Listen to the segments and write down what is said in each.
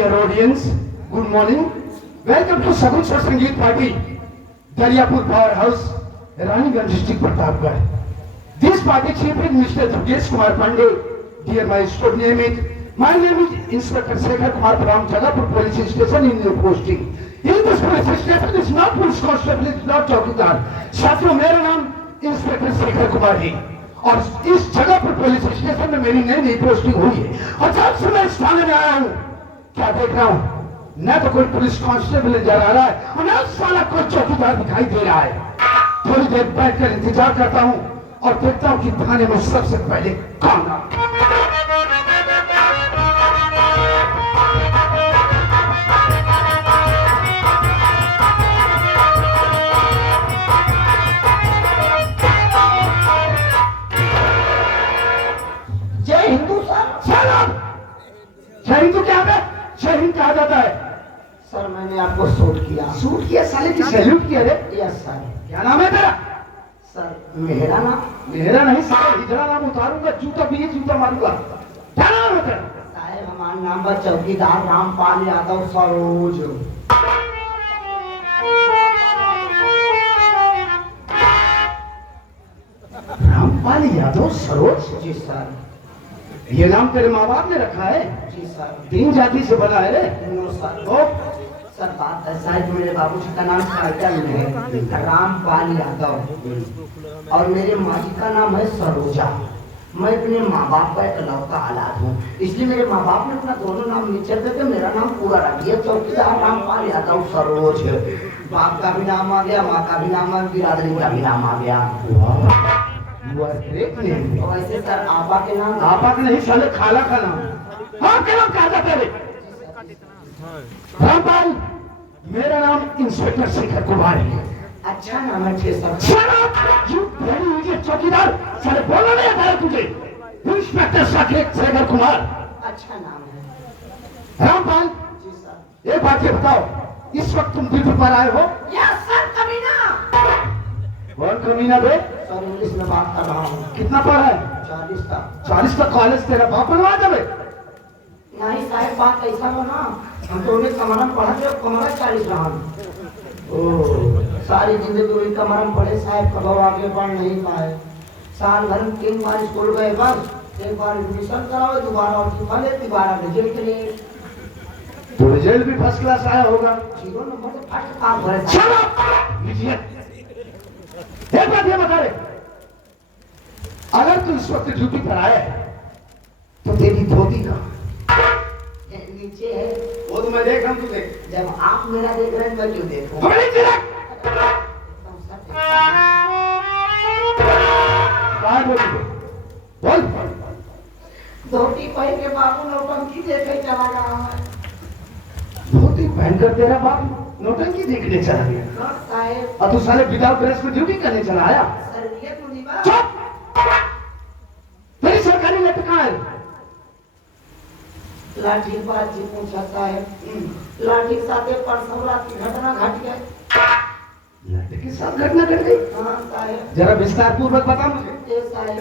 dear audience, good morning. Welcome to Sagun Sar Sangeet Party, Daryapur Power House, Raniganj district, Pratapgarh. This party chief is Mr. Dukesh Kumar Pandey. Dear my store name is, my name is Inspector Shekhar Kumar from Jagapur Police Station in new posting. In this police station is not police constable, it's not चौकीदार. साथियों मेरा नाम inspector Shekhar Kumar है और इस जगहपुर police station में मेरी नई पोस्टिंग हुई है और जब से मैं इस थाने में आया हूँ क्या देख रहा हूँ न तो कोई पुलिस कांस्टेबल नजर आ रहा है और न साला कोई चौकीदार दिखाई दे रहा है। थोड़ी देर बैठकर इंतजार करता हूँ और देखता हूँ कि थाने में सबसे पहले कौन आता है। शहीद तो क्या है? शहीद कहा जाता है। सर मैंने आपको शूट किया साले की सैल्यूट किया रे। Yes sir. क्या नाम है तेरा? सर मेरा नाम नहीं साले हिजड़ा नाम उतारूंगा जूता भी जूता मारूंगा। क्या नाम है तेरा? साहब हमारा नाम है चौकीदार रामपाल यादव सरोज। रामपाल यादव सरोज? जी सर। ये नाम तेरे माँ बाप ने रखा है? जी सर। तीन जाति से बना है रे? No sir. ओ सर बात है शायद मेरे बाबूजी का नाम टाइटल में है रामपाल यादव और मेरे माँ जी का नाम है सरोजा। मैं अपने माँ बाप का इकलौता औलाद हूँ इसलिए मेरे माँ बाप ने अपना दोनों नाम नीचे करके मेरा नाम पूरा रख दिया चौकीदार रामपाल यादव सरोज। बाप का भी नाम आ गया, माँ का भी नाम आ गया, बिरादरी का भी नाम आ गया। वैसे सर आपा के नाम? आपा के नहीं साले खाला का नाम। हाँ क्या नाम कहा जाता है? रामपाल मेरा नाम इंस्पेक्टर शेखर कुमार है। अच्छा नाम है सर। चौकीदार साले बोलना नहीं आता है तुझे? इंस्पेक्टर शेखर कुमार अच्छा नाम है। रामपाल जी सर। एक बात ये बताओ इस वक्त तुम ड्यूटी पर आए हो? Yes sir. कमीना। कौन कमीना बे? सर इंग्लिश में बात कर रहा हूँ। कितना पढ़ा है? 40 का। 40 का कॉलेज तेरा बाप बनवा दे? नहीं साहब बात ऐसा हो ना हम तो उन्हें कमरा में पढ़ा थे कमरा 40 रहा। सारी जिंदगी वही कमरा में पढ़े साहब कब आगे बढ़ नहीं पाए। साल भर में 3 बार स्कूल गए बस एक बार एडमिशन कराओ दोबारा और दोबारा रिजल्ट के लिए। तो रिजल्ट भी फर्स्ट क्लास आया होगा? 0 नंबर से फर्स्ट पास भरे। एक बात ये बता रहे अगर तू इस वक्त ड्यूटी पर आया तो तेरी धोती का नीचे है वो तो मैं देख रहा हूँ। तू देख। जब आप मेरा देख रहे हैं मैं क्यों देखूं? बोल। धोती पहन के बाबू नौटंकी देखे चला रहा है। धोती पहनकर तेरा बाप नौटंकी देखने चला गया? साहब। और तू साले विदाउट ड्रेस में ड्यूटी करने चला आया? सर ये तो नहीं बात। चुप। तेरी सरकारी लेटर कहाँ है? लाठी बात जी पूछा साहब। लाठी के साथ परसों रात की घटना घट गई। लाठी के साथ घटना घट गई? हाँ साहब। जरा विस्तार पूर्वक बता मुझे। ये साहब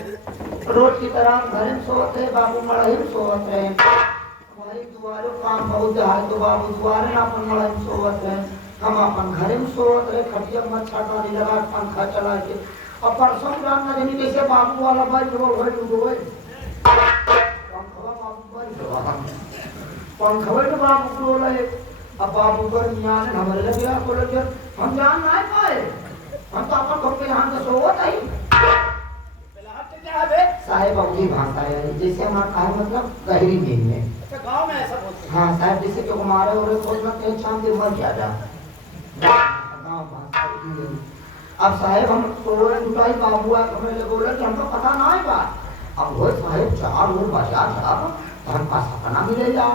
रोज की तरह घर में सोते बाबू मड़ाई में सोत रहे वही दुआरो काम बहुत है तो बाबू दुआरे ना अपन मड़ाई में सोत रहे हम अपन घर में सोत रहे खटिया में छाता लगा पंखा चला के और परसों रात ना जानी कैसे बाबू वाला भाई जो भाई डूबे पंखवे तो बाबू डोले अब बाबू पर मियां ने हमारे लगे बोले कि हम जान नहीं पाए हम तो अपन घर पे यहाँ तो सोवत आई साहेब अपनी भाषा है जैसे हमारा कहा मतलब गहरी नींद में। गांव में ऐसा बोलते हैं। हाँ साहब जैसे कि हमारे और सोचना कहीं शाम के मर क्या जा गाँव भाषा। अब साहेब हम सोए जुटाई बाबू है हमें ले बोले कि हमको पता ना है बात। अब वो साहेब 4 और बजा तो हम पास सपना मिलेगा।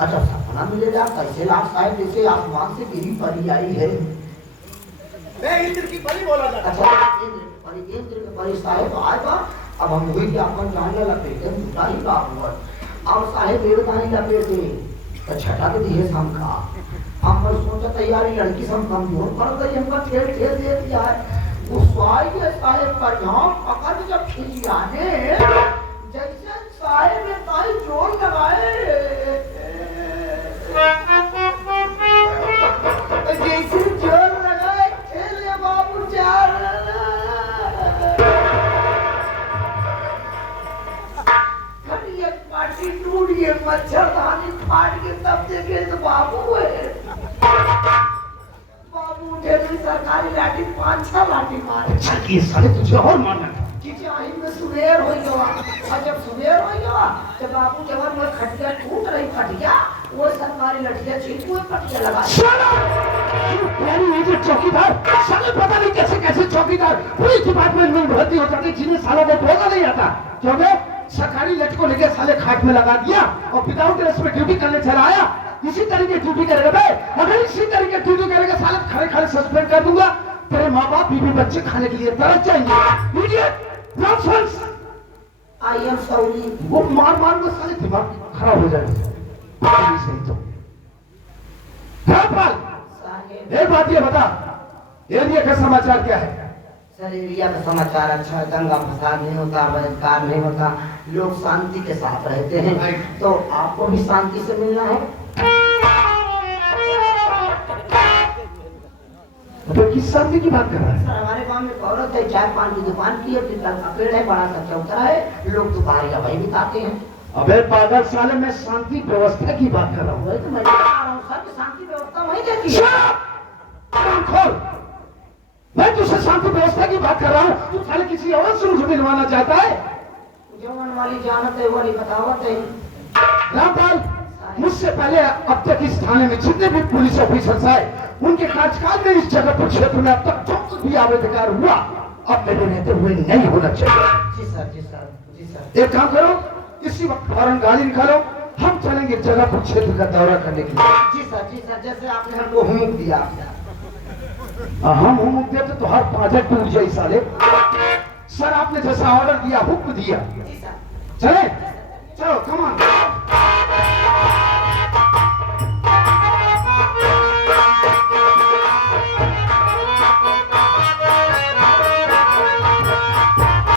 अच्छा सपना मिलेगा कैसे लाख साहेब जैसे आसमान से गिरी परी आई है। इंद्र की परी बोला जाता है। अच्छा इंद्र के परी साहेब आएगा अब हम वही कि अपन जाने लपेटे जुटा ही बाबू अब साहेब देवतानी लपेटे तो छटा के दिए शंखा हम पर सोचा तैयारी लड़की सब कमजोर पड़ गई हमका खेल खेल दे दिया है। गुस्साई के साहेब का झांप पकड़ जब खिंचाने जैसे साहेब ने ताई जोर लगाए तब देखे तो बाबू है। बाबू उठे तो सरकारी लाठी 5-6 लाठी मारे। अच्छा ये साले तुझे और मारना था। किसी आही में सुबेर हो गया और जब सुबेर हो गया जब बाबू जवान में खटिया टूट रही खटिया वो सरकारी लठिया छीन हुए खटिया लगा ये चौकीदार साले पता नहीं कैसे कैसे चौकीदार पुलिस डिपार्टमेंट में भर्ती हो जाते जिन्हें सालों को बोला नहीं आता क्योंकि सरकारी लठ को लेकर साले खाट में लगा दिया और विदाउट ड्रेस में ड्यूटी करने चला आया। इसी तरीके ड्यूटी करेगा बे, अगर इसी तरीके ड्यूटी करेगा साले खड़े खड़े सस्पेंड कर दूंगा। तेरे माँ बाप बीवी बच्चे खाने के लिए तरस जाएंगे। Idiot nonsense. I am sorry. वो मार मार में साले दिमाग खराब हो जाएगा। सही तो एक बात ये बता, एरिया का समाचार क्या है? सर एरिया का समाचार अच्छा है, दंगा फसाद नहीं होता, बलात्कार नहीं होता, लोग शांति के साथ रहते हैं। तो आपको भी शांति से मिलना है। तो किस शांति की बात कर रहा है? सर हमारे गांव में औरत है, चाय पान की दुकान की है, पीपल का पेड़ है, बड़ा सा चौतरा है, लोग दोपहर का वही बिताते हैं। अबे पागल साले, मैं शांति व्यवस्था की बात कर रहा हूँ। वही तो मैं बता रहा हूँ सर, शांति व्यवस्था वही देती है। खोल, मैं तुझसे शांति व्यवस्था की बात कर रहा हूँ, तू साले किसी और से मुझे मिलवाना चाहता है? जवान वाली जानत है वाली बतावत है। रामपाल, मुझसे पहले अब तक इस थाने में जितने भी पुलिस ऑफिसर्स आए उनके कार्यकाल में इस जगह पर क्षेत्र में अब तक जो भी आवेदकार हुआ अब मेरे रहते हुए नहीं होना चाहिए। जी सर, जी सर, जी सर। एक काम करो, इसी वक्त फौरन गाड़ी निकालो, हम चलेंगे जगहपुर क्षेत्र का दौरा करने के लिए। जी सर, जी सर, जैसे आपने हमको हुमुक दिया। हम हुमुक देते तो हर पांचट टूट जाए साले। सर आपने जैसा ऑर्डर दिया, हुक्म दिया, जी सर। चले चलो कमान।